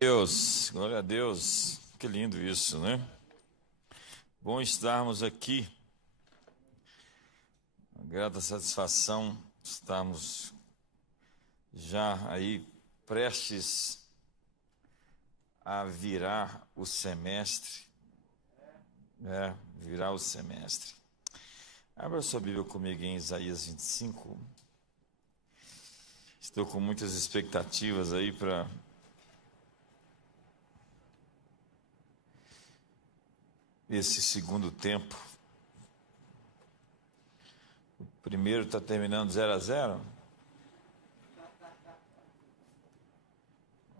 Deus, glória a Deus, que lindo isso, né? Bom estarmos aqui, uma grata satisfação estarmos já aí prestes a virar o semestre, virar o semestre. Abra sua Bíblia comigo em Isaías 25, estou com muitas expectativas aí para esse segundo tempo. O primeiro está terminando 0-0.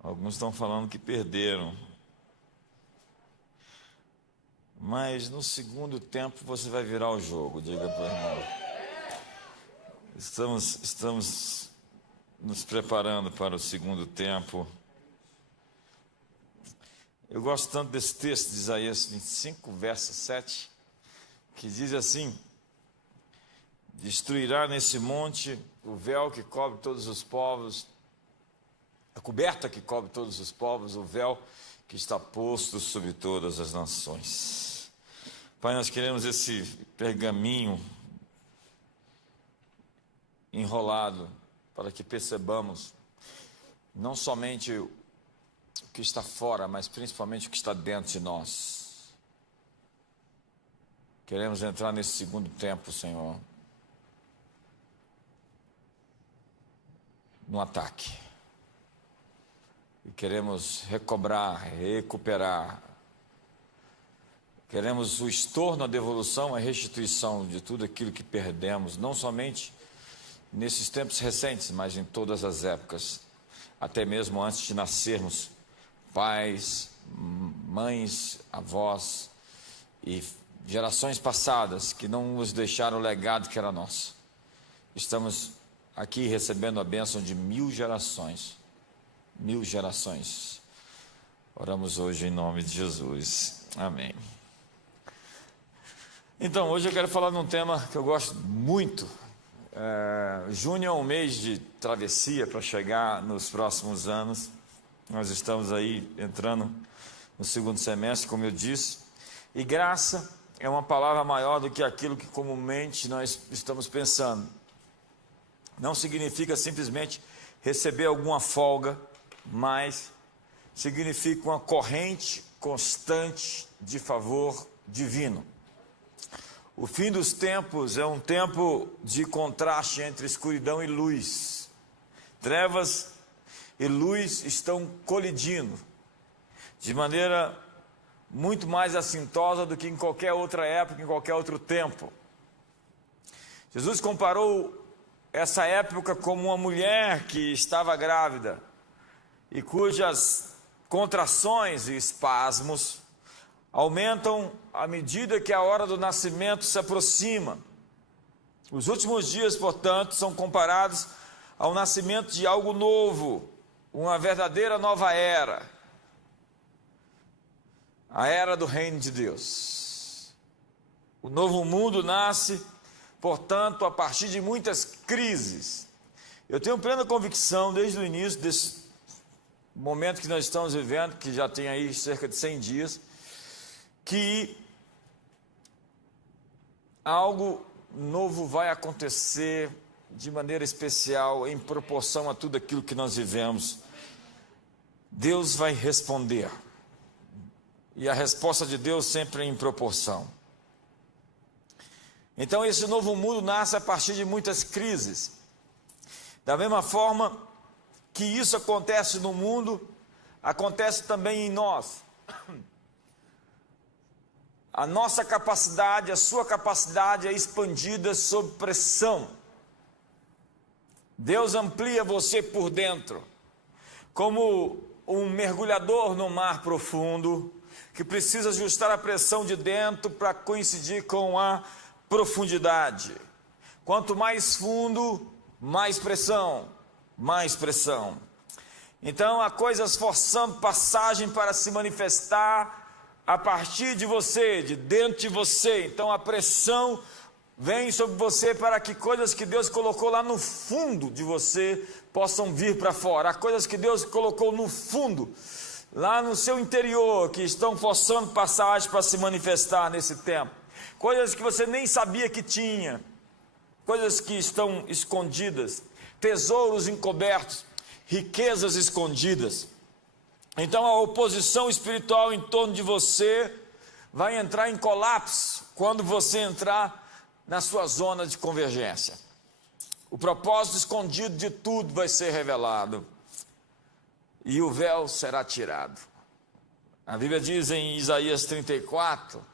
Alguns estão falando que perderam. Mas no segundo tempo você vai virar o jogo, diga para o irmão. Estamos nos preparando para o segundo tempo. Eu gosto tanto desse texto de Isaías 25, verso 7, que diz assim: destruirá nesse monte o véu que cobre todos os povos, a coberta que cobre todos os povos, o véu que está posto sobre todas as nações. Pai, nós queremos esse pergaminho enrolado para que percebamos não somente o que está fora, mas principalmente o que está dentro de nós. Queremos entrar nesse segundo tempo, Senhor, no ataque. E queremos recuperar. Queremos o estorno, a devolução, a restituição de tudo aquilo que perdemos, não somente nesses tempos recentes, mas em todas as épocas, até mesmo antes de nascermos. Pais, mães, avós e gerações passadas que não nos deixaram o legado que era nosso. Estamos aqui recebendo a bênção de 1000 gerações. 1000 gerações. Oramos hoje em nome de Jesus. Amém. Então, hoje eu quero falar de um tema que eu gosto muito. Junho é um mês de travessia para chegar nos próximos anos. Nós estamos aí entrando no segundo semestre, como eu disse, e graça é uma palavra maior do que aquilo que comumente nós estamos pensando. Não significa simplesmente receber alguma folga, mas significa uma corrente constante de favor divino. O fim dos tempos é um tempo de contraste entre escuridão e luz. Trevas e luz estão colidindo de maneira muito mais assintosa do que em qualquer outra época, em qualquer outro tempo. Jesus comparou essa época como uma mulher que estava grávida e cujas contrações e espasmos aumentam à medida que a hora do nascimento se aproxima. Os últimos dias, portanto, são comparados ao nascimento de algo novo, uma verdadeira nova era, a era do reino de Deus. O novo mundo nasce, portanto, a partir de muitas crises. Eu tenho plena convicção, desde o início desse momento que nós estamos vivendo, que já tem aí cerca de 100 dias, que algo novo vai acontecer de maneira especial, em proporção a tudo aquilo que nós vivemos. Deus vai responder, e a resposta de Deus sempre é em proporção. Então esse novo mundo nasce a partir de muitas crises. Da mesma forma que isso acontece no mundo, acontece também em nós. A nossa capacidade, a sua capacidade é expandida sob pressão. Deus amplia você por dentro, como um mergulhador no mar profundo, que precisa ajustar a pressão de dentro para coincidir com a profundidade. Quanto mais fundo, mais pressão, mais pressão. Então há coisas forçando passagem para se manifestar a partir de você, de dentro de você. Então a pressão vem sobre você para que coisas que Deus colocou lá no fundo de você possam vir para fora. Há coisas que Deus colocou no fundo lá no seu interior, que estão forçando passagem para se manifestar nesse tempo. Coisas que você nem sabia que tinha, coisas que estão escondidas, tesouros encobertos, riquezas escondidas. Então a oposição espiritual em torno de você vai entrar em colapso quando você entrar na sua zona de convergência. O propósito escondido de tudo vai ser revelado e o véu será tirado. A Bíblia diz em Isaías 34,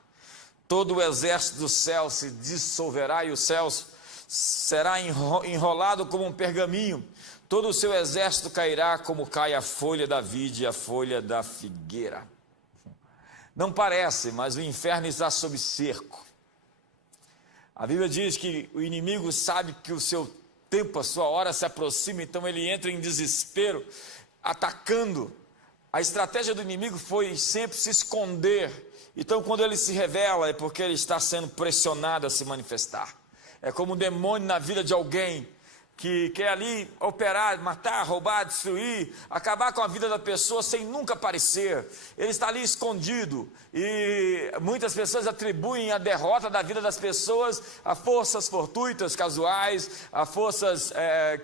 todo o exército do céu se dissolverá e o céu será enrolado como um pergaminho, todo o seu exército cairá como cai a folha da vide e a folha da figueira. Não parece, mas o inferno está sob cerco. A Bíblia diz que o inimigo sabe que o seu tempo, a sua hora se aproxima, então ele entra em desespero, atacando. A estratégia do inimigo foi sempre se esconder. Então quando ele se revela é porque ele está sendo pressionado a se manifestar. É como um demônio na vida de alguém que quer ali operar, matar, roubar, destruir, acabar com a vida da pessoa sem nunca aparecer. Ele está ali escondido e muitas pessoas atribuem a derrota da vida das pessoas a forças fortuitas, casuais, a forças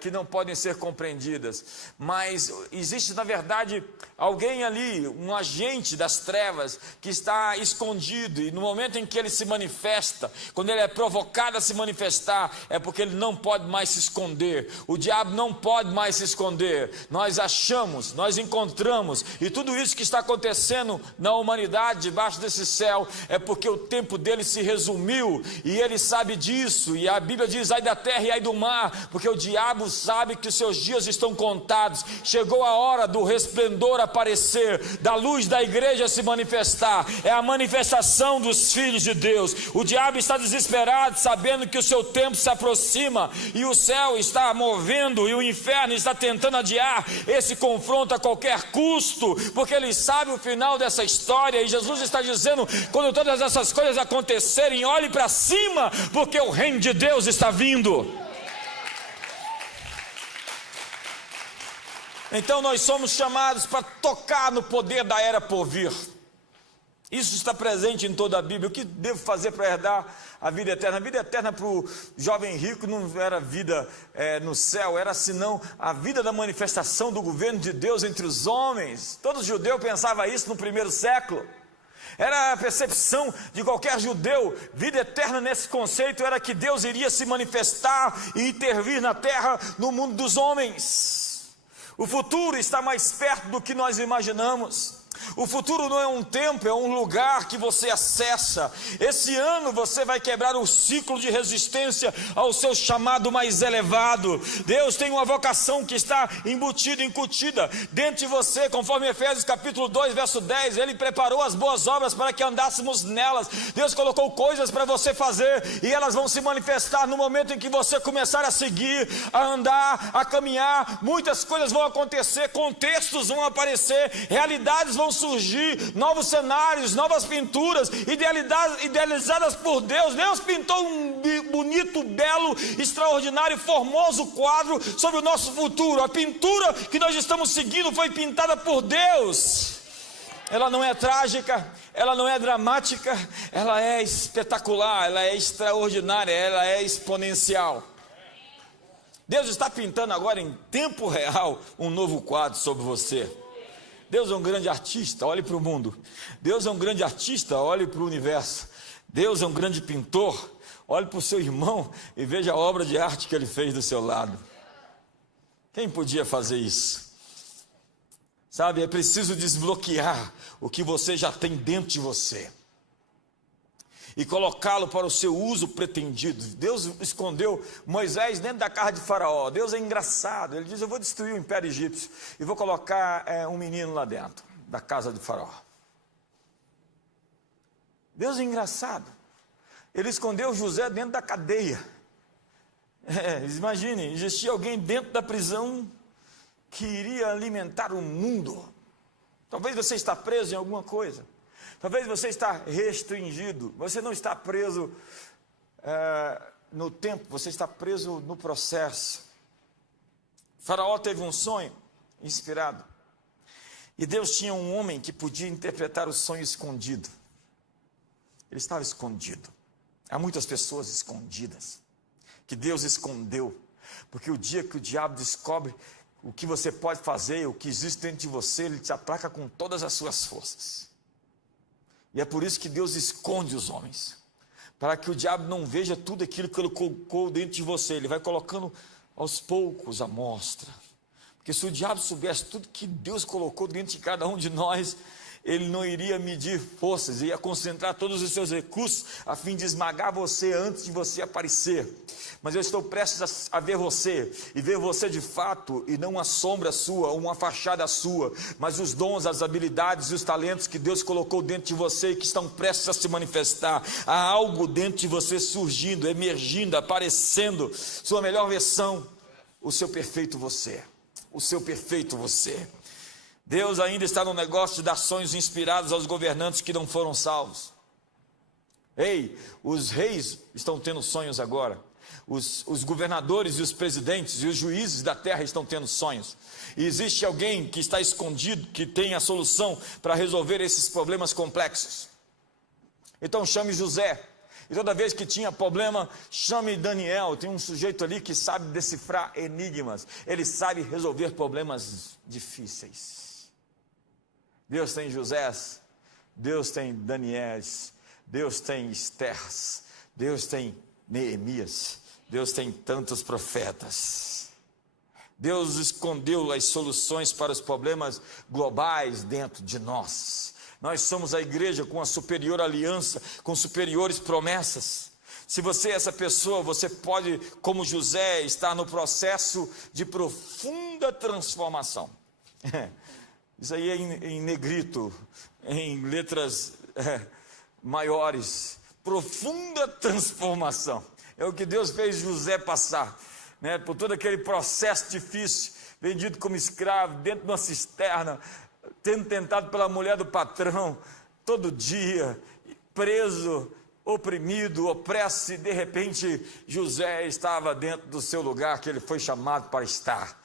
que não podem ser compreendidas. Mas existe na verdade alguém ali, um agente das trevas que está escondido e no momento em que ele se manifesta, quando ele é provocado a se manifestar, é porque ele não pode mais se esconder. O diabo não pode mais se esconder. Nós achamos, nós encontramos, e tudo isso que está acontecendo na humanidade debaixo desse céu é porque o tempo dele se resumiu e ele sabe disso. E a Bíblia diz: ai da terra e ai do mar, porque o diabo sabe que os seus dias estão contados. Chegou a hora do resplendor aparecer, da luz da igreja se manifestar. É a manifestação dos filhos de Deus. O diabo está desesperado, sabendo que o seu tempo se aproxima e o céu está movendo e o inferno está tentando adiar esse confronto a qualquer custo, porque ele sabe o final dessa história. E Jesus está dizendo: quando todas essas coisas acontecerem, olhe para cima, porque o reino de Deus está vindo. Então nós somos chamados para tocar no poder da era por vir. Isso está presente em toda a Bíblia. O que devo fazer para herdar a vida eterna? A vida eterna para o jovem rico não era vida no céu, era senão a vida da manifestação do governo de Deus entre os homens. Todo judeu pensava isso no primeiro século. Era a percepção de qualquer judeu. Vida eterna nesse conceito era que Deus iria se manifestar e intervir na terra, no mundo dos homens. O futuro está mais perto do que nós imaginamos. O futuro não é um tempo, é um lugar que você acessa. Esse ano você vai quebrar o ciclo de resistência ao seu chamado mais elevado. Deus tem uma vocação que está embutida, incutida dentro de você, conforme Efésios capítulo 2, verso 10. Ele preparou as boas obras para que andássemos nelas. Deus colocou coisas para você fazer e elas vão se manifestar no momento em que você começar a seguir, a andar, a caminhar. Muitas coisas vão acontecer, contextos vão aparecer, realidades vão surgir, novos cenários, novas pinturas idealizadas por Deus. Deus pintou um bonito, belo, extraordinário, formoso quadro sobre o nosso futuro. A pintura que nós estamos seguindo foi pintada por Deus. Ela não é trágica, ela não é dramática, ela é espetacular, ela é extraordinária, ela é exponencial. Deus está pintando agora em tempo real um novo quadro sobre você. Deus é um grande artista, olhe para o mundo. Deus é um grande artista, olhe para o universo. Deus é um grande pintor, olhe para o seu irmão e veja a obra de arte que ele fez do seu lado. Quem podia fazer isso? Sabe, é preciso desbloquear o que você já tem dentro de você e colocá-lo para o seu uso pretendido. Deus escondeu Moisés dentro da casa de Faraó. Deus é engraçado, ele diz: eu vou destruir o império egípcio e vou colocar um menino lá dentro da casa de Faraó. Deus é engraçado, ele escondeu José dentro da cadeia. Imagine, existia alguém dentro da prisão que iria alimentar o mundo. Talvez você está preso em alguma coisa. Talvez você está restringido, você não está preso no tempo, você está preso no processo. Faraó teve um sonho inspirado, E Deus tinha um homem que podia interpretar o sonho escondido. Ele estava escondido. Há muitas pessoas escondidas, que Deus escondeu, porque o dia que o diabo descobre o que você pode fazer, o que existe dentro de você, ele te ataca com todas as suas forças. E é por isso que Deus esconde os homens, para que o diabo não veja tudo aquilo que ele colocou dentro de você. Ele vai colocando aos poucos a mostra. Porque se o diabo soubesse tudo que Deus colocou dentro de cada um de nós, ele não iria medir forças, ia concentrar todos os seus recursos a fim de esmagar você antes de você aparecer. Mas eu estou prestes a ver você, e ver você de fato, e não uma sombra sua, uma fachada sua, mas os dons, as habilidades e os talentos que Deus colocou dentro de você e que estão prestes a se manifestar. Há algo dentro de você surgindo, emergindo, aparecendo, sua melhor versão, o seu perfeito você, o seu perfeito você. Deus ainda está no negócio de dar sonhos inspirados aos governantes que não foram salvos. Ei, os reis estão tendo sonhos agora. Os governadores e os presidentes e os juízes da terra estão tendo sonhos. E existe alguém que está escondido, que tem a solução para resolver esses problemas complexos. Então chame José. E toda vez que tinha problema, chame Daniel. Tem um sujeito ali que sabe decifrar enigmas. Ele sabe resolver problemas difíceis. Deus tem Josés, Deus tem Daniéis, Deus tem Estés, Deus tem Neemias, Deus tem tantos profetas. Deus escondeu as soluções para os problemas globais dentro de nós. Nós somos a igreja com a superior aliança, com superiores promessas. Se você é essa pessoa, você pode, como José, estar no processo de profunda transformação. Isso aí é em negrito, em letras maiores. Profunda transformação. É o que Deus fez José passar, né? Por todo aquele processo difícil, vendido como escravo, dentro de uma cisterna, sendo tentado pela mulher do patrão, todo dia, preso, oprimido, opresso, e de repente José estava dentro do seu lugar que ele foi chamado para estar.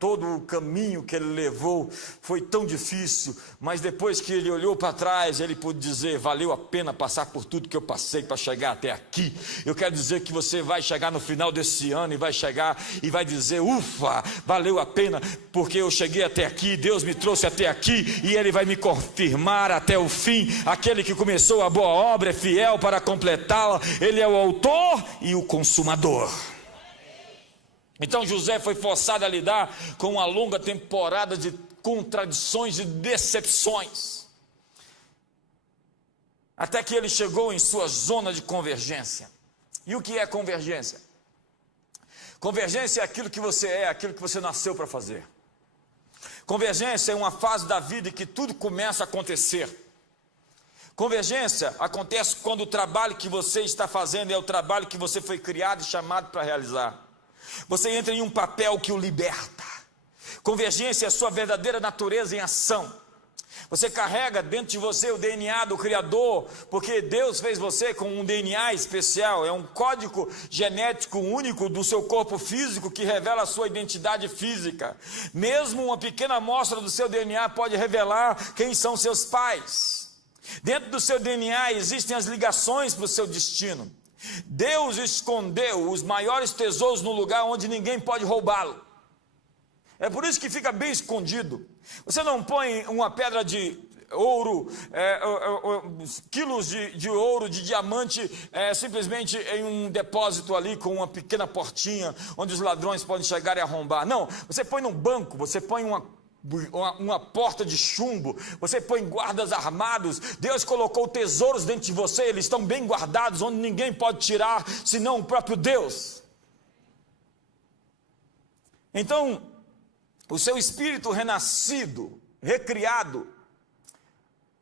Todo o caminho que ele levou foi tão difícil, mas depois que ele olhou para trás, ele pôde dizer, valeu a pena passar por tudo que eu passei para chegar até aqui. Eu quero dizer que você vai chegar no final desse ano e vai chegar e vai dizer, ufa, valeu a pena, porque eu cheguei até aqui, Deus me trouxe até aqui, e Ele vai me confirmar até o fim. Aquele que começou a boa obra é fiel para completá-la, Ele é o autor e o consumador. Então José foi forçado a lidar com uma longa temporada de contradições e decepções, até que ele chegou em sua zona de convergência. E o que é convergência? Convergência é aquilo que você é, aquilo que você nasceu para fazer. Convergência é uma fase da vida em que tudo começa a acontecer. Convergência acontece quando o trabalho que você está fazendo é o trabalho que você foi criado e chamado para realizar. Você entra em um papel que o liberta. Convergência é a sua verdadeira natureza em ação. Você carrega dentro de você o DNA do Criador, porque Deus fez você com um DNA especial. É um código genético único do seu corpo físico que revela a sua identidade física. Mesmo uma pequena amostra do seu DNA pode revelar quem são seus pais. Dentro do seu DNA existem as ligações para o seu destino. Deus escondeu os maiores tesouros no lugar onde ninguém pode roubá-lo. É por isso que fica bem escondido. Você não põe uma pedra de ouro, quilos de ouro, de diamante, simplesmente em um depósito ali com uma pequena portinha, onde os ladrões podem chegar e arrombar. Não, você põe num banco, você põe uma porta de chumbo, você põe guardas armados. Deus colocou tesouros dentro de você, eles estão bem guardados, onde ninguém pode tirar, senão o próprio Deus. Então, o seu espírito renascido, recriado,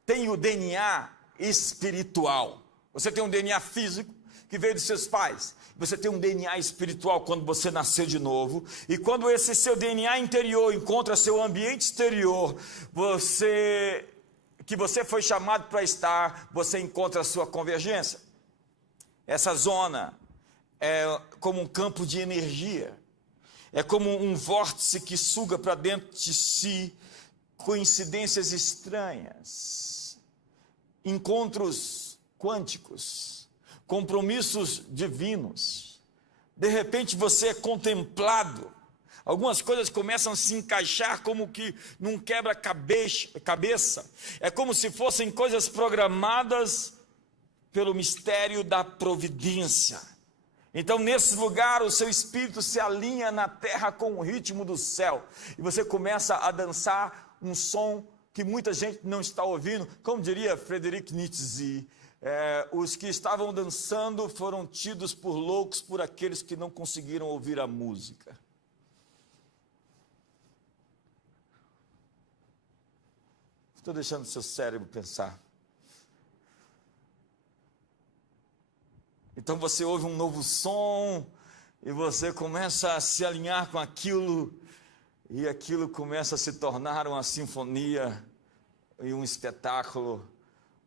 tem o DNA espiritual. Você tem um DNA físico, que veio dos seus pais. Você tem um DNA espiritual quando você nasceu de novo, e quando esse seu DNA interior encontra seu ambiente exterior, que você foi chamado para estar, você encontra a sua convergência. Essa zona é como um campo de energia, é como um vórtice que suga para dentro de si coincidências estranhas, encontros quânticos, compromissos divinos. De repente você é contemplado, algumas coisas começam a se encaixar como que num quebra-cabeça, é como se fossem coisas programadas pelo mistério da providência. Então, nesse lugar, o seu espírito se alinha na terra com o ritmo do céu, e você começa a dançar um som que muita gente não está ouvindo, como diria Friedrich Nietzsche, os que estavam dançando foram tidos por loucos por aqueles que não conseguiram ouvir a música. Estou deixando o seu cérebro pensar. Então você ouve um novo som e você começa a se alinhar com aquilo, e aquilo começa a se tornar uma sinfonia e um espetáculo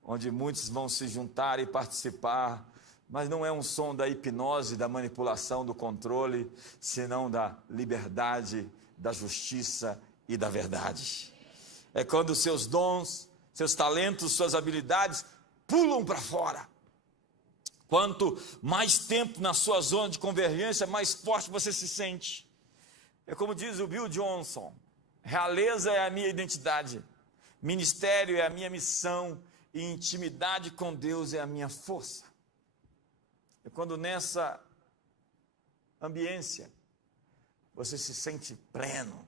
onde muitos vão se juntar e participar, mas não é um som da hipnose, da manipulação, do controle, senão da liberdade, da justiça e da verdade. É quando os seus dons, seus talentos, suas habilidades pulam para fora. Quanto mais tempo na sua zona de convergência, mais forte você se sente. É como diz o Bill Johnson: realeza é a minha identidade, ministério é a minha missão, e intimidade com Deus é a minha força. É quando nessa ambiência você se sente pleno,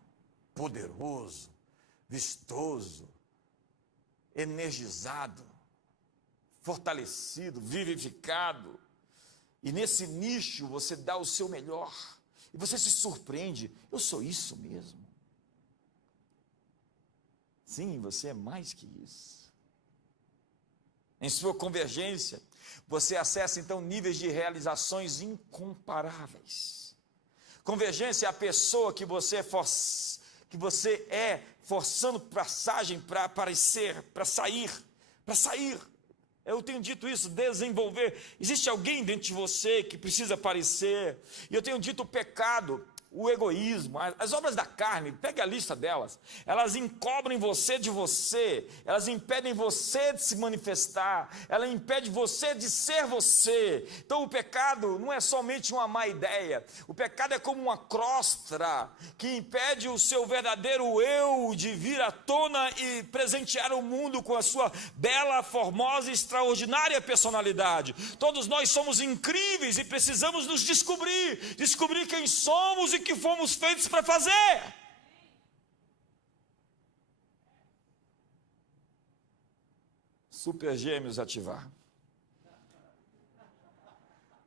poderoso, vistoso, energizado, fortalecido, vivificado. E nesse nicho você dá o seu melhor. E você se surpreende: eu sou isso mesmo? Sim, você é mais que isso. Em sua convergência, você acessa então níveis de realizações incomparáveis. Convergência é a pessoa que você é forçando passagem para aparecer, para sair. Eu tenho dito isso, desenvolver. Existe alguém dentro de você que precisa aparecer. E eu tenho dito o pecado, o egoísmo, as obras da carne, pegue a lista delas. Elas encobrem você de você, elas impedem você de se manifestar, ela impede você de ser você. Então o pecado não é somente uma má ideia, o pecado é como uma crosta que impede o seu verdadeiro eu de vir à tona e presentear o mundo com a sua bela, formosa e extraordinária personalidade. Todos nós somos incríveis e precisamos nos descobrir quem somos e que fomos feitos para fazer. Super Gêmeos ativar.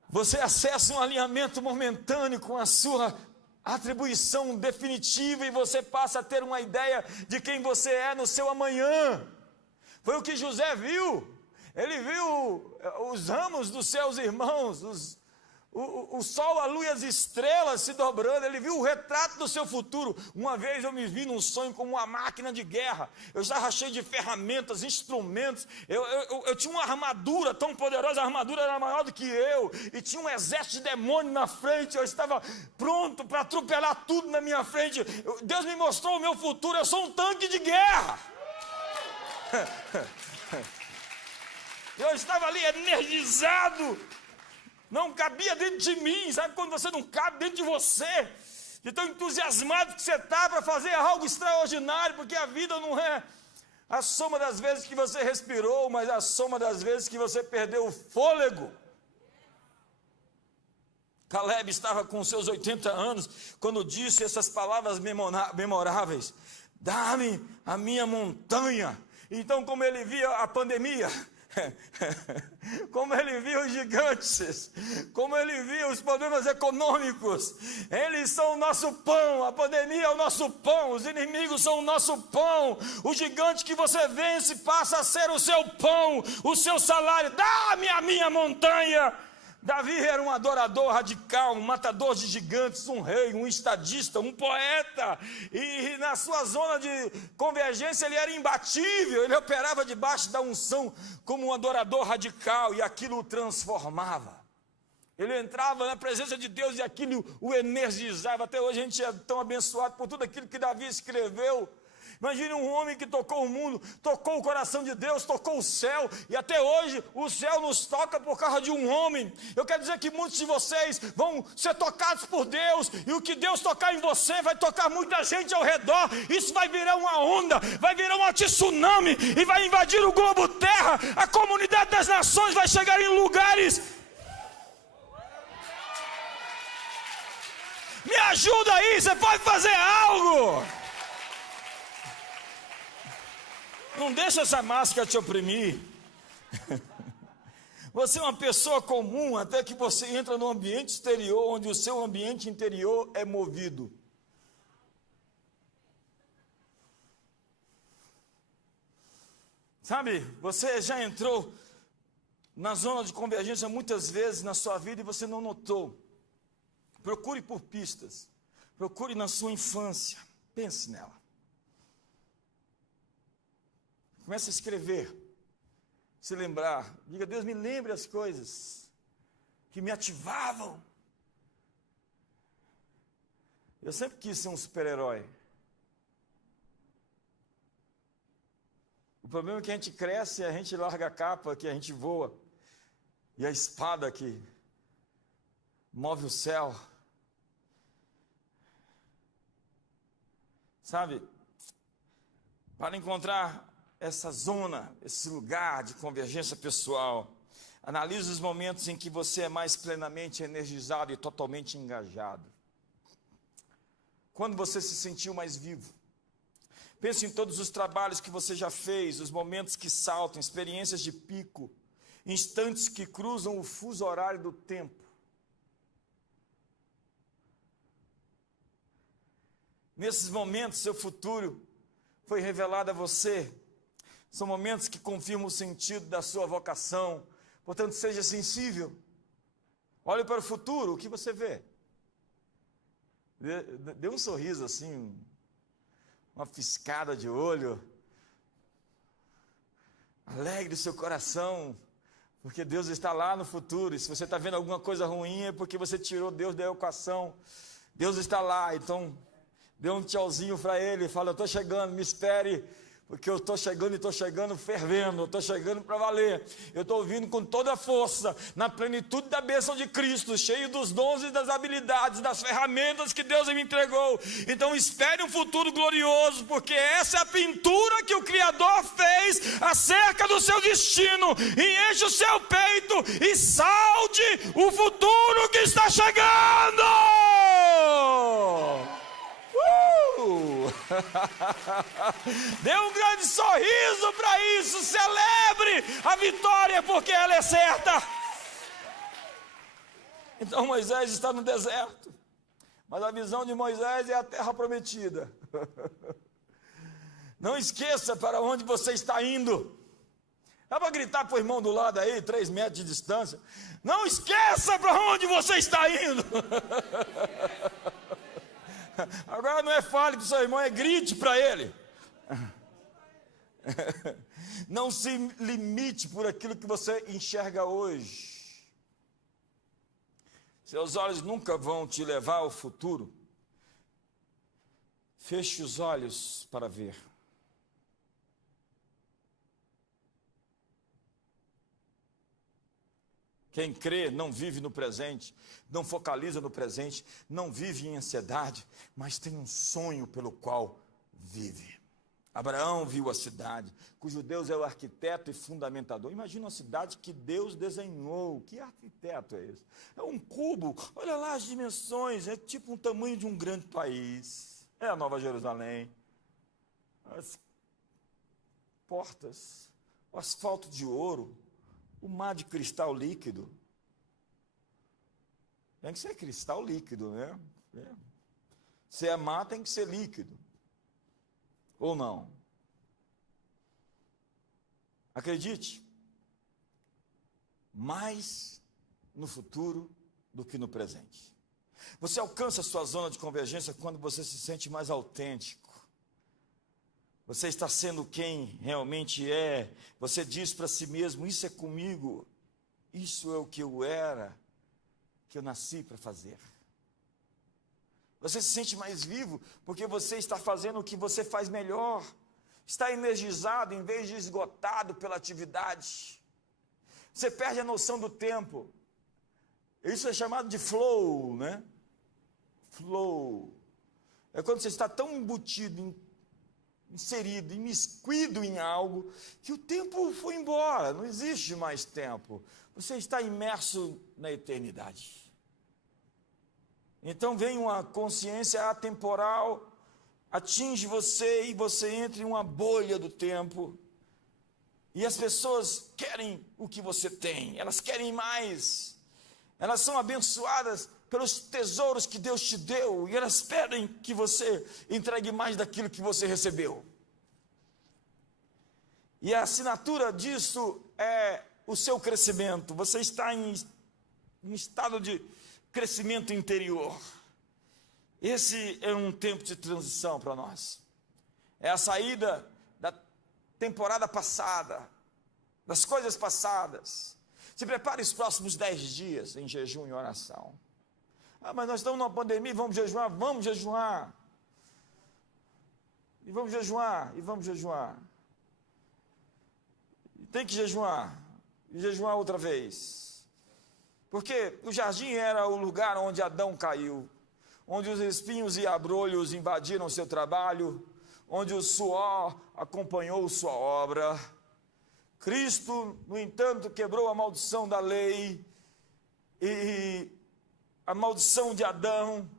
Você acessa um alinhamento momentâneo com a sua atribuição definitiva e você passa a ter uma ideia de quem você é no seu amanhã. Foi o que José viu. Ele viu os ramos dos seus irmãos, o sol, a lua e as estrelas se dobrando. Ele viu o retrato do seu futuro. Uma vez eu me vi num sonho como uma máquina de guerra. Eu estava cheio de ferramentas, instrumentos. Eu tinha uma armadura tão poderosa, a armadura era maior do que eu. E tinha um exército de demônios na frente. Eu estava pronto para atropelar tudo na minha frente. Deus me mostrou o meu futuro. Eu sou um tanque de guerra. Eu estava ali energizado. Não cabia dentro de mim. Sabe quando você não cabe dentro de você? De tão entusiasmado que você está para fazer algo extraordinário, porque a vida não é a soma das vezes que você respirou, mas a soma das vezes que você perdeu o fôlego. Caleb estava com seus 80 anos, quando disse essas palavras memoráveis: dá-me a minha montanha. Então, como ele via a pandemia, como ele viu os gigantes, como ele viu os problemas econômicos, eles são o nosso pão, a pandemia é o nosso pão, os inimigos são o nosso pão, o gigante que você vence passa a ser o seu pão, o seu salário. Dá-me a minha montanha. Davi era um adorador radical, um matador de gigantes, um rei, um estadista, um poeta, e na sua zona de convergência ele era imbatível, ele operava debaixo da unção como um adorador radical, e aquilo o transformava. Ele entrava na presença de Deus e aquilo o energizava. Até hoje a gente é tão abençoado por tudo aquilo que Davi escreveu. Imagine um homem que tocou o mundo, tocou o coração de Deus, tocou o céu, e até hoje o céu nos toca por causa de um homem. Eu quero dizer que muitos de vocês vão ser tocados por Deus, e o que Deus tocar em você vai tocar muita gente ao redor. Isso vai virar uma onda, vai virar um tsunami, e vai invadir o globo terra. A comunidade das nações vai chegar em lugares. Me ajuda aí, você pode fazer algo. Não deixa essa máscara te oprimir. Você é uma pessoa comum até que você entra no ambiente exterior, onde o seu ambiente interior é movido. Sabe, você já entrou na zona de convergência muitas vezes na sua vida e você não notou. Procure por pistas. Procure na sua infância. Pense nela. Comece a escrever, se lembrar, diga: Deus, me lembre as coisas que me ativavam. Eu sempre quis ser um super-herói. O problema é que a gente cresce, a gente larga a capa, que a gente voa, e a espada que move o céu. Sabe, para encontrar essa zona, esse lugar de convergência pessoal, analise os momentos em que você é mais plenamente energizado e totalmente engajado. Quando você se sentiu mais vivo. Pense em todos os trabalhos que você já fez, os momentos que saltam, experiências de pico, instantes que cruzam o fuso horário do tempo. Nesses momentos, seu futuro foi revelado a você. São momentos que confirmam o sentido da sua vocação. Portanto, seja sensível. Olhe para o futuro, o que você vê? Dê um sorriso assim, uma piscada de olho. Alegre o seu coração, porque Deus está lá no futuro. E se você está vendo alguma coisa ruim, é porque você tirou Deus da equação. Deus está lá, então dê um tchauzinho para Ele, fala: eu estou chegando, me espere, porque eu estou chegando e estou chegando fervendo, eu estou chegando para valer, eu estou vindo com toda a força, na plenitude da bênção de Cristo, cheio dos dons e das habilidades, das ferramentas que Deus me entregou. Então espere um futuro glorioso, porque essa é a pintura que o Criador fez acerca do seu destino, e enche o seu peito e salde o futuro que está chegando. Dê um grande sorriso para isso, celebre a vitória, porque ela é certa. Então Moisés está no deserto, mas a visão de Moisés é a terra prometida. Não esqueça para onde você está indo. Dá para gritar para o irmão do lado aí, 3 metros de distância: não esqueça para onde você está indo. Agora não é fale para o seu irmão, é grite para ele. Não se limite por aquilo que você enxerga hoje. Seus olhos nunca vão te levar ao futuro. Feche os olhos para ver. Quem crê não vive no presente, não focaliza no presente, não vive em ansiedade, mas tem um sonho pelo qual vive. Abraão viu a cidade, cujo Deus é o arquiteto e fundamentador. Imagina uma cidade que Deus desenhou. Que arquiteto é esse? É um cubo, olha lá as dimensões, é tipo um tamanho de um grande país. É a Nova Jerusalém. As portas, o asfalto de ouro, o mar de cristal líquido. Tem que ser cristal líquido, né? Se é mar, tem que ser líquido. Ou não? Acredite, mais no futuro do que no presente. Você alcança a sua zona de convergência quando você se sente mais autêntico. Você está sendo quem realmente é. Você diz para si mesmo: isso é comigo, isso é o que eu era, que eu nasci para fazer. Você se sente mais vivo porque você está fazendo o que você faz melhor. Está energizado em vez de esgotado pela atividade. Você perde a noção do tempo. Isso é chamado de flow, né? Flow. É quando você está tão embutido, inserido, imiscuído em algo, que o tempo foi embora, não existe mais tempo. Você está imerso na eternidade. Então vem uma consciência atemporal, atinge você e você entra em uma bolha do tempo. E as pessoas querem o que você tem, elas querem mais. Elas são abençoadas pelos tesouros que Deus te deu e elas pedem que você entregue mais daquilo que você recebeu. E a assinatura disso é o seu crescimento. Você está em estado de crescimento interior. Esse é um tempo de transição para nós. É a saída da temporada passada, das coisas passadas. Se prepare os próximos 10 dias em jejum e oração. Mas nós estamos numa pandemia, vamos jejuar. Vamos jejuar. E vamos jejuar, e vamos jejuar. E tem que jejuar, e jejuar outra vez. Porque o jardim era o lugar onde Adão caiu, onde os espinhos e abrolhos invadiram seu trabalho, onde o suor acompanhou sua obra. Cristo, no entanto, quebrou a maldição da lei e a maldição de Adão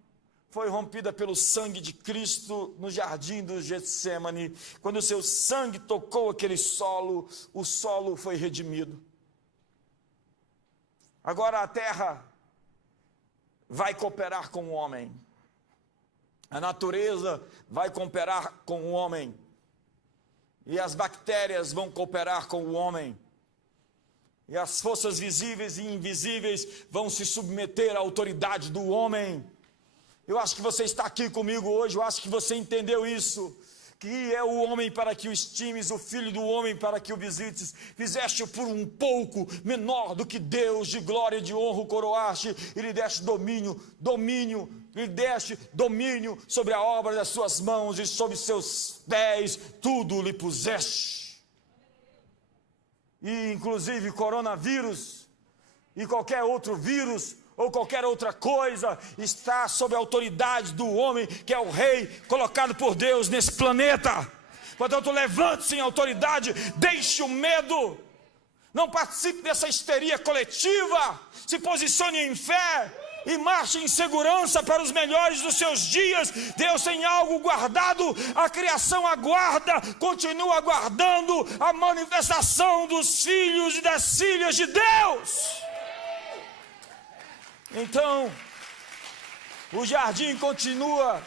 foi rompida pelo sangue de Cristo no jardim do Getsêmani. Quando o seu sangue tocou aquele solo, o solo foi redimido. Agora a terra vai cooperar com o homem. A natureza vai cooperar com o homem. E as bactérias vão cooperar com o homem. E as forças visíveis e invisíveis vão se submeter à autoridade do homem. Eu acho que você está aqui comigo hoje, eu acho que você entendeu isso. Que é o homem para que o estimes, o filho do homem para que o visites. Fizeste-o por um pouco menor do que Deus, de glória e de honra o coroaste, e lhe deste domínio sobre a obra das suas mãos, e sobre seus pés tudo lhe puseste. E inclusive coronavírus, e qualquer outro vírus, ou qualquer outra coisa, está sob a autoridade do homem, que é o rei colocado por Deus nesse planeta. Portanto, levante-se em autoridade, deixe o medo, não participe dessa histeria coletiva, se posicione em fé e marche em segurança para os melhores dos seus dias. Deus tem algo guardado, a criação aguarda, continua aguardando a manifestação dos filhos e das filhas de Deus. Então, o jardim continua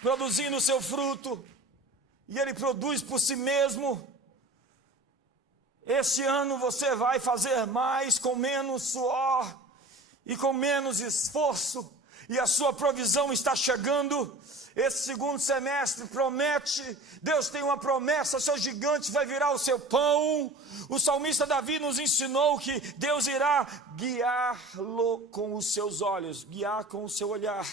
produzindo o seu fruto, e ele produz por si mesmo. Este ano você vai fazer mais com menos suor e com menos esforço, e a sua provisão está chegando. Esse segundo semestre promete, Deus tem uma promessa, seu gigante vai virar o seu pão. O salmista Davi nos ensinou que Deus irá guiá-lo com os seus olhos, guiar com o seu olhar.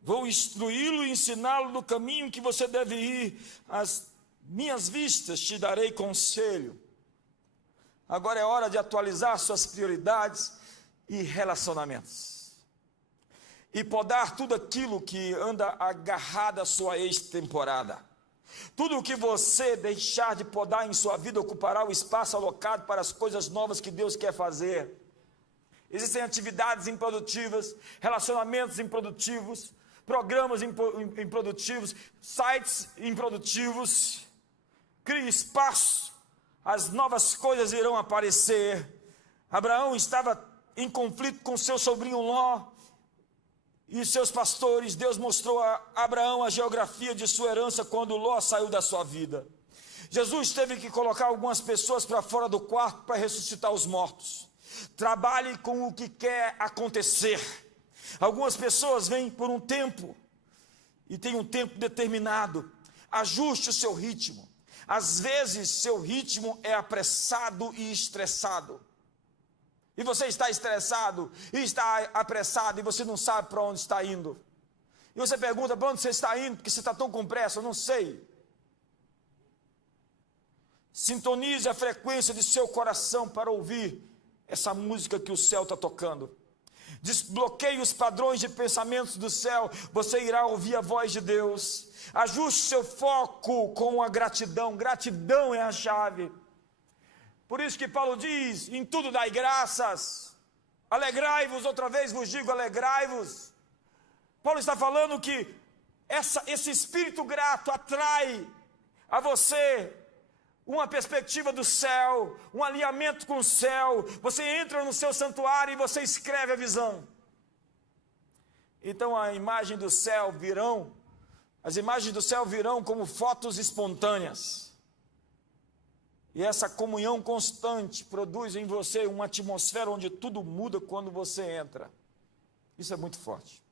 Vou instruí-lo e ensiná-lo no caminho que você deve ir. As minhas vistas te darei conselho. Agora é hora de atualizar suas prioridades e relacionamentos. E podar tudo aquilo que anda agarrado à sua ex-temporada. Tudo o que você deixar de podar em sua vida ocupará o espaço alocado para as coisas novas que Deus quer fazer. Existem atividades improdutivas, relacionamentos improdutivos, programas improdutivos, sites improdutivos. Crie espaço, as novas coisas irão aparecer. Abraão estava em conflito com seu sobrinho Ló e seus pastores. Deus mostrou a Abraão a geografia de sua herança quando Ló saiu da sua vida. Jesus teve que colocar algumas pessoas para fora do quarto para ressuscitar os mortos. Trabalhe com o que quer acontecer. Algumas pessoas vêm por um tempo e tem um tempo determinado. Ajuste o seu ritmo. Às vezes seu ritmo é apressado e estressado. E você está estressado e está apressado e você não sabe para onde está indo. E você pergunta, para onde você está indo? Porque você está tão com pressa? Eu não sei. Sintonize a frequência de seu coração para ouvir essa música que o céu está tocando. Desbloqueie os padrões de pensamentos do céu, você irá ouvir a voz de Deus. Ajuste seu foco com a gratidão. Gratidão é a chave. Por isso que Paulo diz, em tudo dai graças. Alegrai-vos, outra vez vos digo, alegrai-vos. Paulo está falando que esse espírito grato atrai a você uma perspectiva do céu, um alinhamento com o céu. Você entra no seu santuário e você escreve a visão. Então as imagens do céu virão como fotos espontâneas. E essa comunhão constante produz em você uma atmosfera onde tudo muda quando você entra. Isso é muito forte.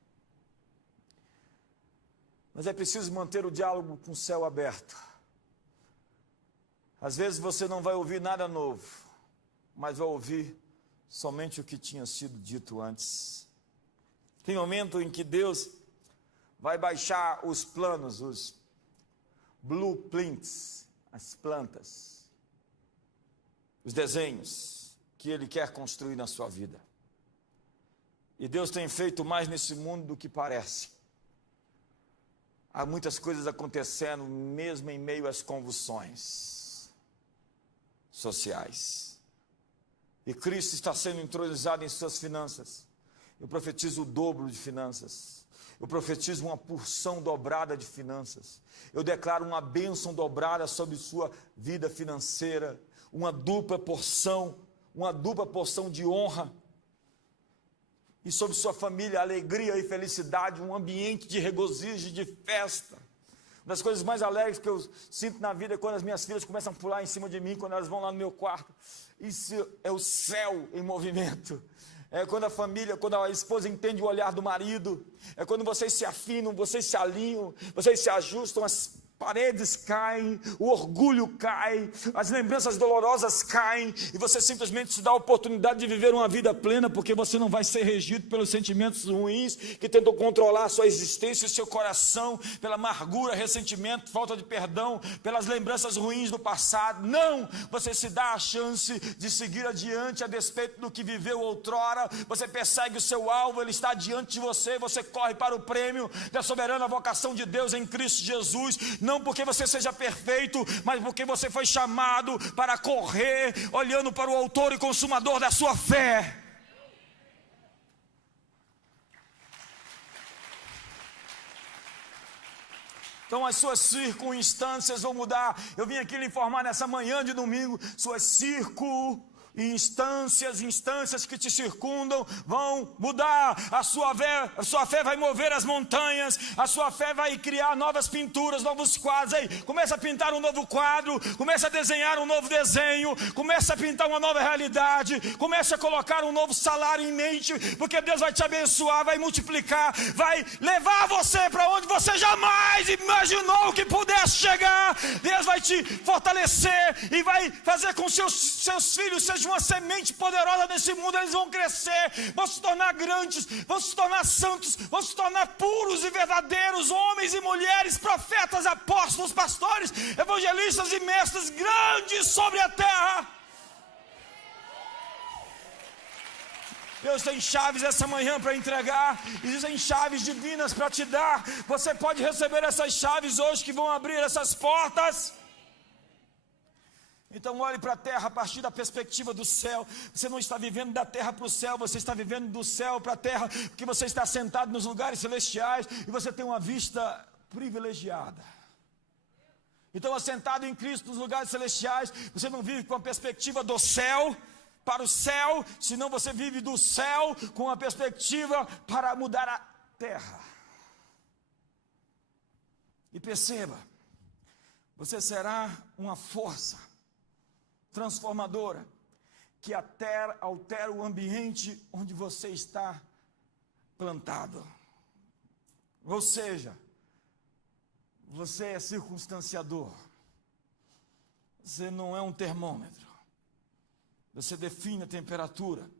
Mas é preciso manter o diálogo com o céu aberto. Às vezes você não vai ouvir nada novo, mas vai ouvir somente o que tinha sido dito antes. Tem momento em que Deus vai baixar os planos, os blueprints, as plantas, os desenhos que Ele quer construir na sua vida. E Deus tem feito mais nesse mundo do que parece. Há muitas coisas acontecendo, mesmo em meio às convulsões sociais. E Cristo está sendo entronizado em suas finanças. Eu profetizo o dobro de finanças. Eu profetizo uma porção dobrada de finanças. Eu declaro uma bênção dobrada sobre sua vida financeira. Uma dupla porção de honra. E sobre sua família, alegria e felicidade, um ambiente de regozijo, de festa. Uma das coisas mais alegres que eu sinto na vida é quando as minhas filhas começam a pular em cima de mim, quando elas vão lá no meu quarto. Isso é o céu em movimento. É quando a família, quando a esposa entende o olhar do marido. É quando vocês se afinam, vocês se alinham, vocês se ajustam, as paredes caem, o orgulho cai, as lembranças dolorosas caem, e você simplesmente se dá a oportunidade de viver uma vida plena, porque você não vai ser regido pelos sentimentos ruins que tentam controlar a sua existência e o seu coração, pela amargura, ressentimento, falta de perdão, pelas lembranças ruins do passado. Não! Você se dá a chance de seguir adiante a despeito do que viveu outrora. Você persegue o seu alvo, ele está diante de você, você corre para o prêmio da soberana vocação de Deus em Cristo Jesus. Não porque você seja perfeito, mas porque você foi chamado para correr, olhando para o autor e consumador da sua fé. Então as suas circunstâncias vão mudar. Eu vim aqui lhe informar nessa manhã de domingo, suas instâncias que te circundam vão mudar. A sua fé vai mover as montanhas, a sua fé vai criar novas pinturas, novos quadros. Aí, começa a pintar um novo quadro, começa a desenhar um novo desenho, começa a pintar uma nova realidade, começa a colocar um novo salário em mente, porque Deus vai te abençoar, vai multiplicar, vai levar você para onde você jamais imaginou que pudesse chegar. Deus vai te fortalecer e vai fazer com que seus filhos sejam uma semente poderosa nesse mundo. Eles vão crescer, vão se tornar grandes, vão se tornar santos, vão se tornar puros e verdadeiros homens e mulheres, profetas, apóstolos, pastores, evangelistas e mestres grandes sobre a terra. Deus tem chaves essa manhã para entregar, existem chaves divinas para te dar. Você pode receber essas chaves hoje que vão abrir essas portas. Então olhe para a terra a partir da perspectiva do céu. Você não está vivendo da terra para o céu, você está vivendo do céu para a terra, porque você está sentado nos lugares celestiais e você tem uma vista privilegiada. Então, assentado em Cristo nos lugares celestiais, você não vive com a perspectiva do céu para o céu, senão você vive do céu com a perspectiva para mudar a terra. E perceba, você será uma força transformadora, que altera o ambiente onde você está plantado. Ou seja, você é circunstanciador. Você não é um termômetro. Você define a temperatura.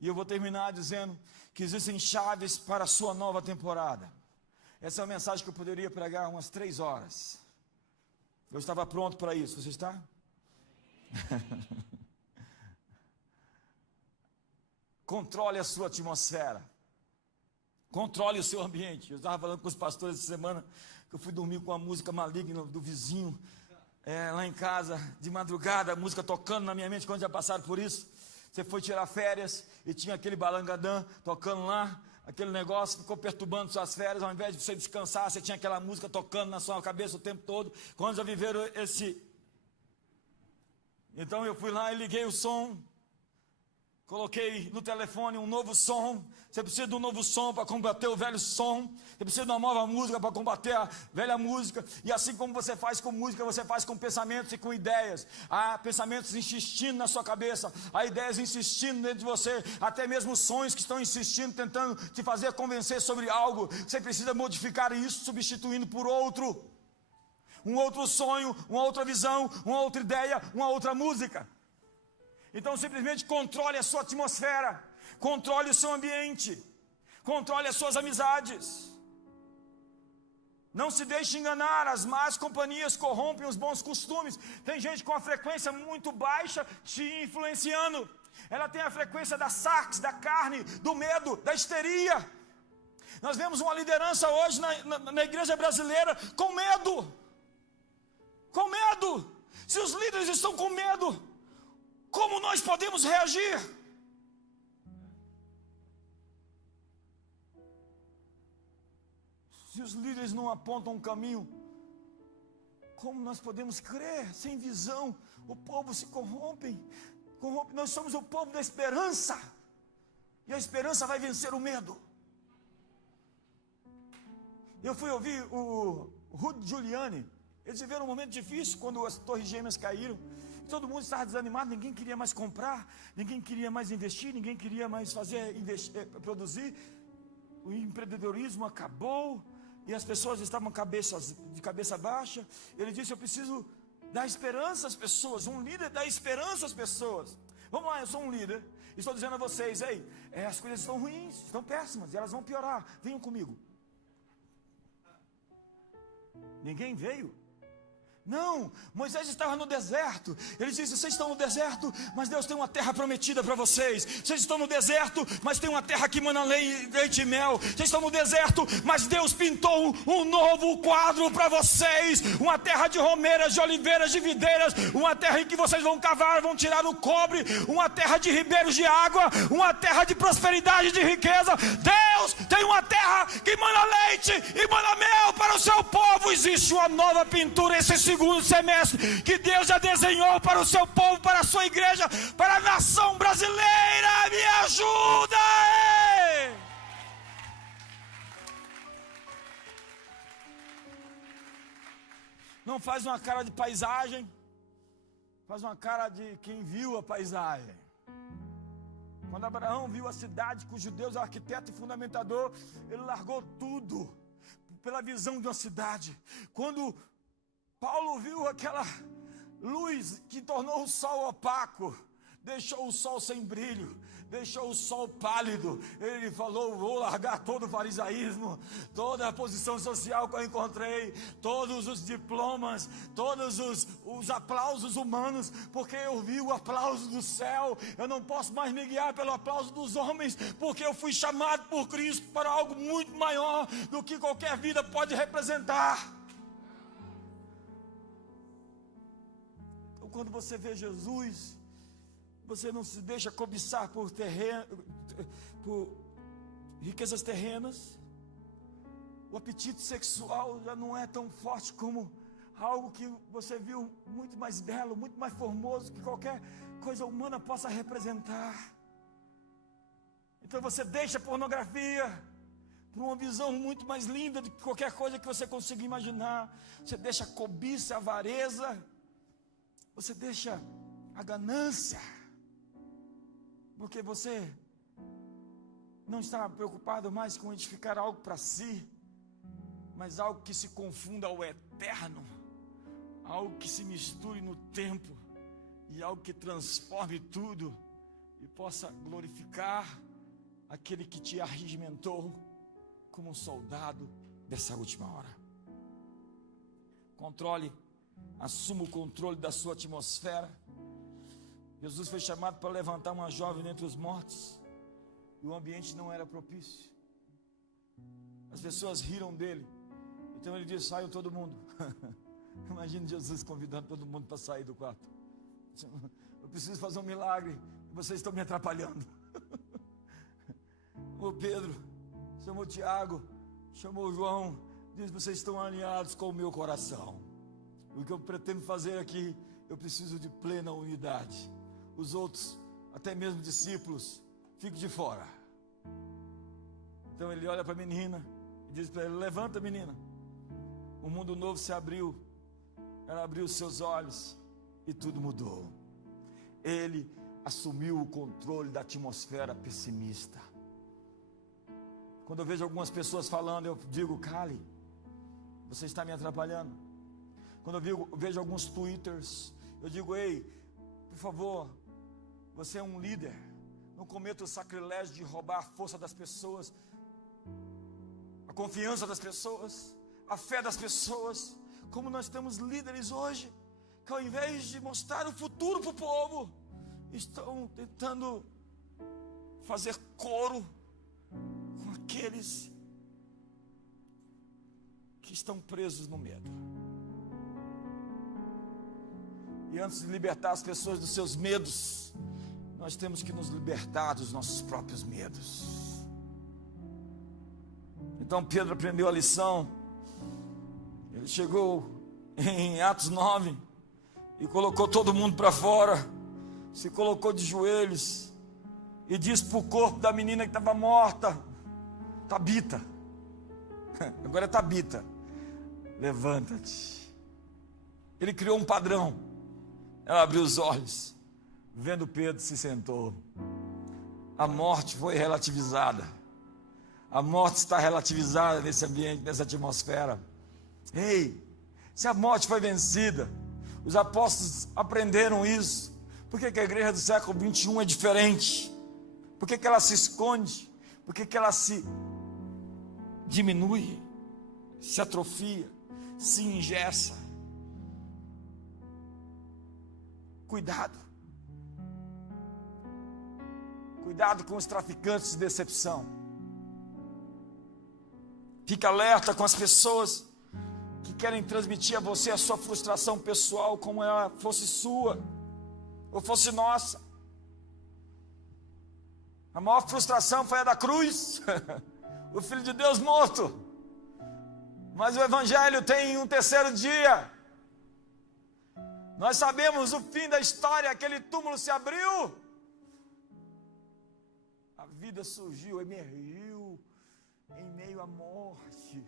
E eu vou terminar dizendo que existem chaves para a sua nova temporada. Essa é uma mensagem que eu poderia pregar umas 3 horas. Eu estava pronto para isso. Você está? Controle a sua atmosfera. Controle o seu ambiente. Eu estava falando com os pastores essa semana que eu fui dormir com a música maligna do vizinho, lá em casa, de madrugada, a música tocando na minha mente. Quando já passaram por isso? Você foi tirar férias e tinha aquele balangadã tocando lá, aquele negócio ficou perturbando suas férias. Ao invés de você descansar, você tinha aquela música tocando na sua cabeça o tempo todo. Quando já viveram esse... Então eu fui lá e liguei o som, coloquei no telefone um novo som. Você precisa de um novo som para combater o velho som. Você precisa de uma nova música para combater a velha música. E assim como você faz com música, você faz com pensamentos e com ideias. Há pensamentos insistindo na sua cabeça, há ideias insistindo dentro de você, até mesmo sonhos que estão insistindo, tentando te fazer convencer sobre algo. Você precisa modificar isso, substituindo por outro. Um outro sonho, uma outra visão, uma outra ideia, uma outra música. Então simplesmente controle a sua atmosfera, controle o seu ambiente, controle as suas amizades. Não se deixe enganar, as más companhias corrompem os bons costumes. Tem gente com a frequência muito baixa te influenciando. Ela tem a frequência da sarx, da carne, do medo, da histeria. Nós vemos uma liderança hoje na igreja brasileira com medo. Com medo. Se os líderes estão com medo, como nós podemos reagir? Se os líderes não apontam um caminho, como nós podemos crer? Sem visão, o povo se corrompe. Nós somos o povo da esperança, e a esperança vai vencer o medo. Eu fui ouvir o Rudy Giuliani. Eles viveram um momento difícil quando as torres gêmeas caíram. Todo mundo estava desanimado, ninguém queria mais comprar, ninguém queria mais investir, ninguém queria mais produzir. O empreendedorismo acabou e as pessoas estavam de cabeça baixa. Ele disse: eu preciso dar esperança às pessoas. Um líder dá esperança às pessoas. Vamos lá, eu sou um líder, estou dizendo a vocês: ei, as coisas estão ruins, estão péssimas, e elas vão piorar, venham comigo. Ninguém veio. Não, Moisés estava no deserto. Ele disse: vocês estão no deserto, mas Deus tem uma terra prometida para vocês. Vocês estão no deserto, mas tem uma terra que mana leite e mel. Vocês estão no deserto, mas Deus pintou um novo quadro para vocês. Uma terra de romeiras, de oliveiras, de videiras. Uma terra em que vocês vão cavar, vão tirar o cobre. Uma terra de ribeiros de água. Uma terra de prosperidade e de riqueza. Deus tem uma terra que mana leite e mana mel para o seu povo. Existe uma nova pintura esse segundo semestre que Deus já desenhou para o seu povo, para a sua igreja, para a nação brasileira. Me ajuda! Não faz uma cara de paisagem, faz uma cara de quem viu a paisagem. Quando Abraão viu a cidade cujo Deus é o arquiteto e fundamentador, ele largou tudo pela visão de uma cidade. Quando Paulo viu aquela luz que tornou o sol opaco, deixou o sol sem brilho, deixou o sol pálido, ele falou: vou largar todo o farisaísmo, toda a posição social que eu encontrei, todos os diplomas, todos os aplausos humanos, porque eu vi o aplauso do céu. Eu não posso mais me guiar pelo aplauso dos homens, porque eu fui chamado por Cristo para algo muito maior do que qualquer vida pode representar. Quando você vê Jesus, você não se deixa cobiçar por riquezas terrenas. O apetite sexual já não é tão forte como algo que você viu muito mais belo, muito mais formoso que qualquer coisa humana possa representar. Então você deixa a pornografia por uma visão muito mais linda do que qualquer coisa que você consiga imaginar. Você deixa a cobiça, a avareza, você deixa a ganância, porque você não está preocupado mais com edificar algo para si, mas algo que se confunda ao eterno, algo que se misture no tempo, e algo que transforme tudo e possa glorificar aquele que te arregimentou como um soldado dessa última hora. Assuma o controle da sua atmosfera. Jesus foi chamado para levantar uma jovem dentre os mortos, e o ambiente não era propício. As pessoas riram dele, então ele disse: saiam todo mundo. Imagina Jesus convidando todo mundo para sair do quarto. Eu preciso fazer um milagre, vocês estão me atrapalhando. O Pedro chamou Tiago, chamou João, diz: vocês estão alinhados com o meu coração. O que eu pretendo fazer aqui, eu preciso de plena unidade. Os outros, até mesmo discípulos, fiquem de fora. Então ele olha para a menina e diz para ela: levanta, menina. Um mundo novo se abriu. Ela abriu seus olhos e tudo mudou. Ele assumiu o controle da atmosfera pessimista. Quando eu vejo algumas pessoas falando, eu digo: cale, você está me atrapalhando. Quando eu vejo alguns twitters, eu digo: ei, por favor, você é um líder, não cometa o sacrilégio de roubar a força das pessoas, a confiança das pessoas, a fé das pessoas. Como nós temos líderes hoje, que ao invés de mostrar o futuro para o povo, estão tentando fazer coro com aqueles que estão presos no medo. E antes de libertar as pessoas dos seus medos, nós temos que nos libertar dos nossos próprios medos. Então Pedro aprendeu a lição. Ele chegou em Atos 9 e colocou todo mundo para fora, se colocou de joelhos e disse para o corpo da menina que estava morta: Tabita, agora é Tabita, levanta-te. Ele criou um padrão. Ela abriu os olhos, vendo Pedro, se sentou. A morte foi relativizada. A morte está relativizada nesse ambiente, nessa atmosfera. Ei, se a morte foi vencida, os apóstolos aprenderam isso. Por que a igreja do século 21 é diferente? Por que ela se esconde? Por que ela se diminui, se atrofia, se engessa? Cuidado. Cuidado com os traficantes de decepção. Fique alerta com as pessoas que querem transmitir a você a sua frustração pessoal como ela fosse sua ou fosse nossa. A maior frustração foi a da cruz. O Filho de Deus morto. Mas o Evangelho tem um terceiro dia. Nós sabemos o fim da história, aquele túmulo se abriu, a vida surgiu, emergiu em meio à morte,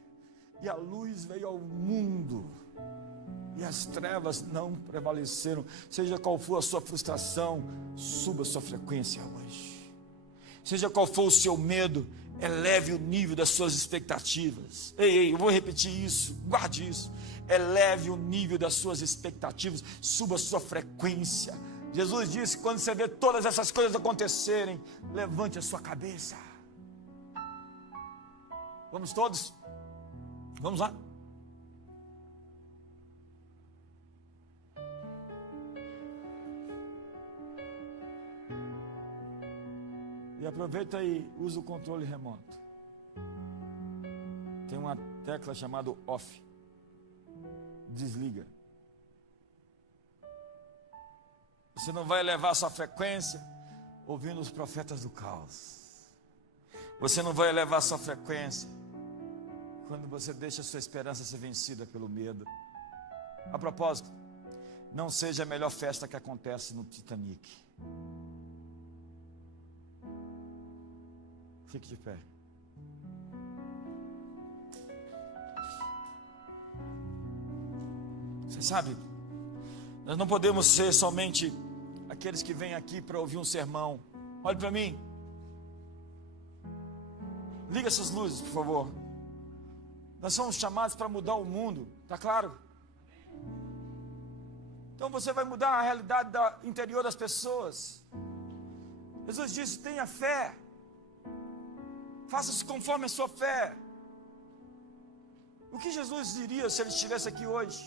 e a luz veio ao mundo, e as trevas não prevaleceram. Seja qual for a sua frustração, suba a sua frequência hoje. Seja qual for o seu medo, eleve o nível das suas expectativas. Ei, eu vou repetir isso, guarde isso. Eleve o nível das suas expectativas, suba a sua frequência. Jesus disse: quando você vê todas essas coisas acontecerem, levante a sua cabeça. Vamos todos? Vamos lá? E aproveita e usa o controle remoto. Tem uma tecla chamada off. Desliga. Você não vai elevar sua frequência ouvindo os profetas do caos. Você não vai elevar sua frequência quando você deixa a sua esperança ser vencida pelo medo. A propósito, não seja a melhor festa que acontece no Titanic. Fique de pé. Você sabe, nós não podemos ser somente aqueles que vêm aqui para ouvir um sermão. Olhe para mim. Liga essas luzes, por favor. Nós somos chamados para mudar o mundo, tá claro? Então você vai mudar a realidade interior das pessoas. Jesus disse: tenha fé. Faça-se conforme a sua fé. O que Jesus diria se ele estivesse aqui hoje?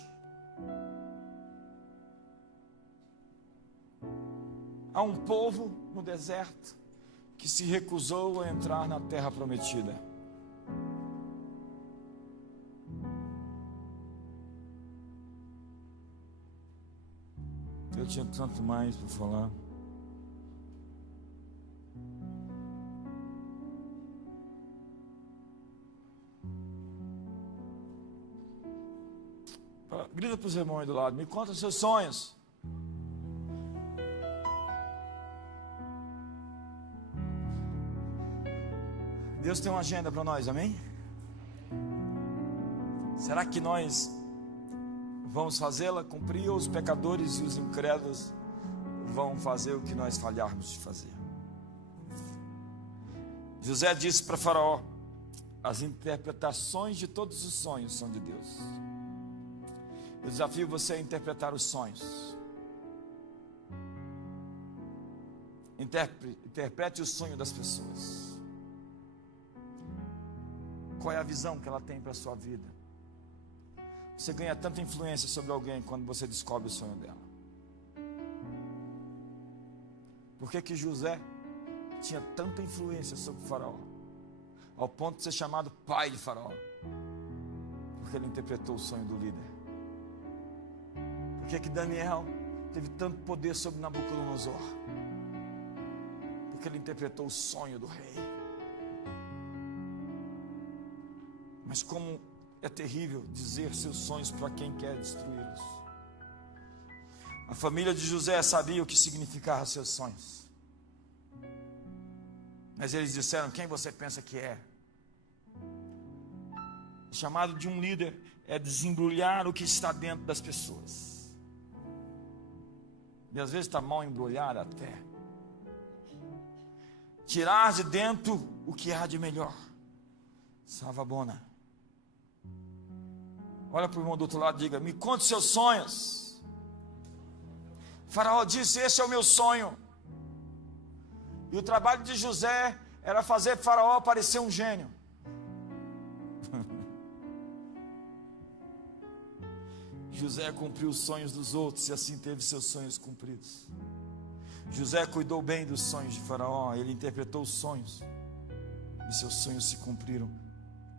Há um povo no deserto que se recusou a entrar na terra prometida. Eu tinha tanto mais para falar. Grita para os irmãos aí do lado, me conta os seus sonhos. Deus tem uma agenda para nós, amém? Será que nós vamos fazê-la cumprir, ou os pecadores e os incrédulos vão fazer o que nós falharmos de fazer? José disse para Faraó: as interpretações de todos os sonhos são de Deus. Eu desafio você a interpretar os sonhos. Interprete o sonho das pessoas. Qual é a visão que ela tem para a sua vida? Você ganha tanta influência sobre alguém quando você descobre o sonho dela. Por que José tinha tanta influência sobre o Faraó, ao ponto de ser chamado pai de Faraó? Porque ele interpretou o sonho do líder. Por que Daniel teve tanto poder sobre Nabucodonosor? Porque ele interpretou o sonho do rei. Mas como é terrível dizer seus sonhos para quem quer destruí-los. A família de José sabia o que significavam seus sonhos. Mas eles disseram: quem você pensa que é? O chamado de um líder é desembrulhar o que está dentro das pessoas. E às vezes está mal embrulhado até. Tirar de dentro o que há de melhor. Savabona. Olha para o irmão do outro lado e diga: me conte seus sonhos. Faraó disse: esse é o meu sonho. E o trabalho de José era fazer Faraó parecer um gênio. José cumpriu os sonhos dos outros e assim teve seus sonhos cumpridos. José cuidou bem dos sonhos de Faraó. Ele interpretou os sonhos e seus sonhos se cumpriram.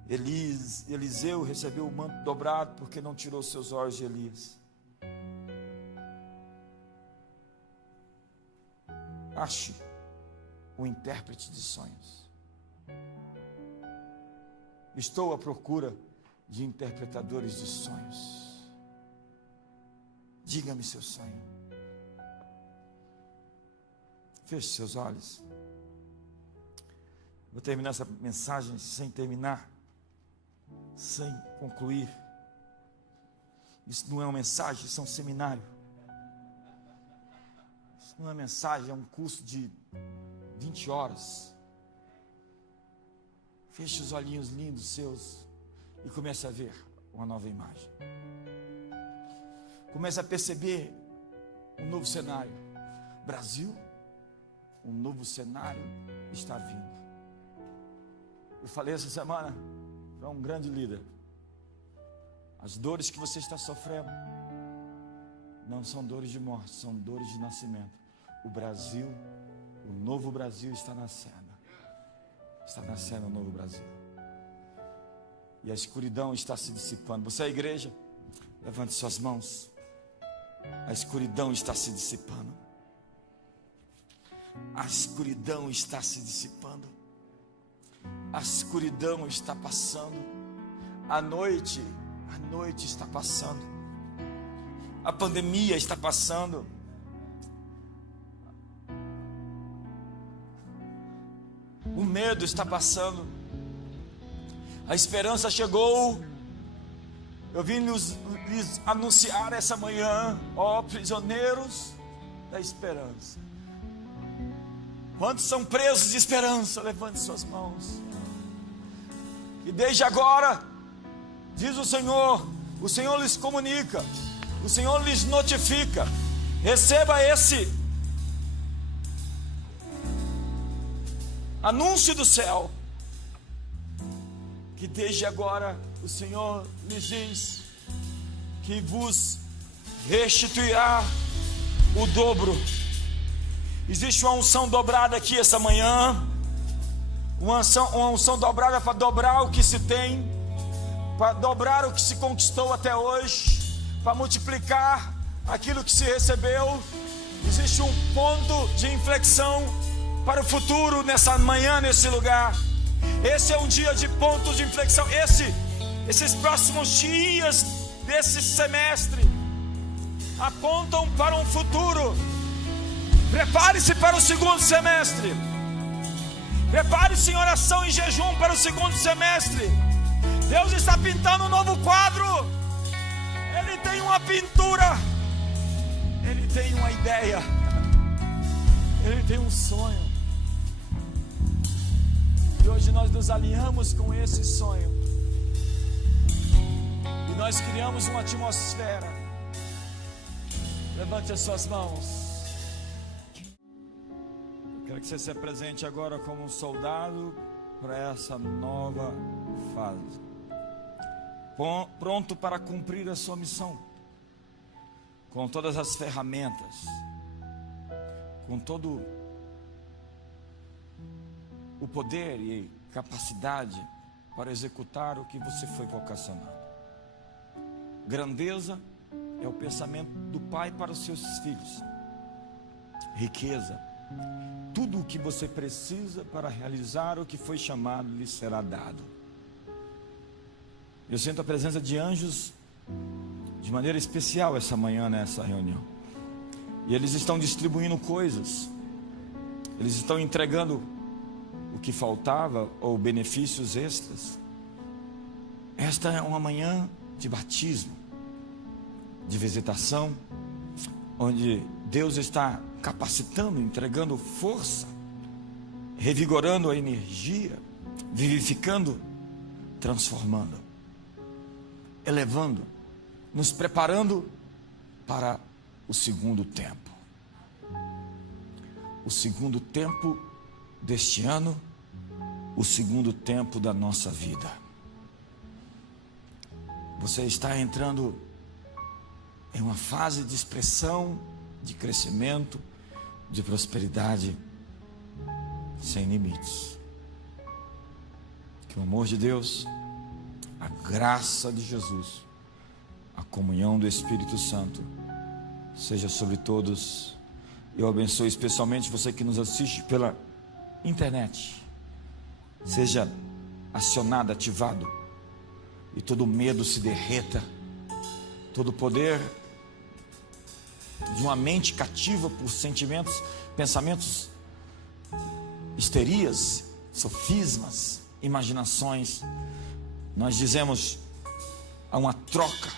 Eliseu recebeu o manto dobrado porque não tirou seus olhos de Elias. Ache o intérprete de sonhos. Estou à procura de interpretadores de sonhos. Diga-me seu sonho. Feche seus olhos. Vou terminar essa mensagem sem terminar, sem concluir. Isso não é uma mensagem, isso é um seminário. Isso não é mensagem, é um curso de 20 horas. Feche os olhinhos lindos seus e comece a ver uma nova imagem. Comece a perceber um novo cenário. Brasil, um novo cenário está vindo. Eu falei essa semana para um grande líder: as dores que você está sofrendo não são dores de morte, são dores de nascimento. O Brasil, o novo Brasil está nascendo. Está nascendo o novo Brasil. E a escuridão está se dissipando. Você é a igreja? Levante suas mãos. A escuridão está se dissipando. A escuridão está se dissipando. A escuridão está passando. A noite está passando. A pandemia está passando. O medo está passando. A esperança chegou. Eu vim lhes anunciar essa manhã, ó prisioneiros da esperança. Quantos são presos de esperança? Levante suas mãos. E desde agora, diz o Senhor lhes comunica, o Senhor lhes notifica. Receba esse anúncio do céu, que desde agora o Senhor lhes diz que vos restituirá o dobro. Existe uma unção dobrada aqui essa manhã, uma unção dobrada para dobrar o que se tem, para dobrar o que se conquistou até hoje, para multiplicar aquilo que se recebeu. Existe um ponto de inflexão para o futuro nessa manhã, nesse lugar. Esse é um dia de pontos de inflexão. Esses próximos dias desse semestre apontam para um futuro. Prepare-se para o segundo semestre. Prepare-se em oração e jejum para o segundo semestre. Deus está pintando um novo quadro. Ele tem uma pintura. Ele tem uma ideia. Ele tem um sonho. E hoje nós nos alinhamos com esse sonho. E nós criamos uma atmosfera. Levante as suas mãos. Eu quero que você se apresente agora como um soldado para essa nova fase. Pronto para cumprir a sua missão. Com todas as ferramentas. Com todo o poder e capacidade para executar o que você foi vocacionado. Grandeza é o pensamento do pai para os seus filhos. Riqueza, tudo o que você precisa para realizar o que foi chamado lhe será dado. Eu sinto a presença de anjos de maneira especial essa manhã nessa reunião. E eles estão distribuindo coisas. Eles estão entregando o que faltava ou benefícios extras. Esta é uma manhã de batismo, de visitação, onde Deus está capacitando, entregando força, revigorando a energia, vivificando, transformando, elevando, nos preparando para o segundo tempo. O segundo tempo deste ano, o segundo tempo da nossa vida. Você está entrando em uma fase de expressão, de crescimento, de prosperidade sem limites. Que o amor de Deus, a graça de Jesus, a comunhão do Espírito Santo seja sobre todos. Eu abençoo especialmente você que nos assiste pela internet. Seja acionado, ativado, e todo medo se derreta, todo poder de uma mente cativa por sentimentos, pensamentos, histerias, sofismas, imaginações. Nós dizemos a uma troca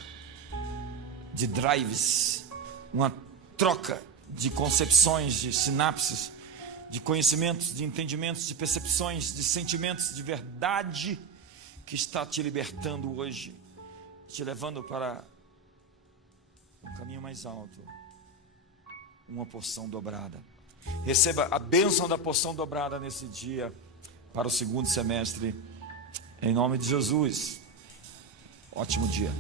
de drives, uma troca de concepções, de sinapses, de conhecimentos, de entendimentos, de percepções, de sentimentos, de verdade, que está te libertando hoje, te levando para um caminho mais alto, uma porção dobrada. Receba a bênção da porção dobrada nesse dia, para o segundo semestre, em nome de Jesus. Ótimo dia.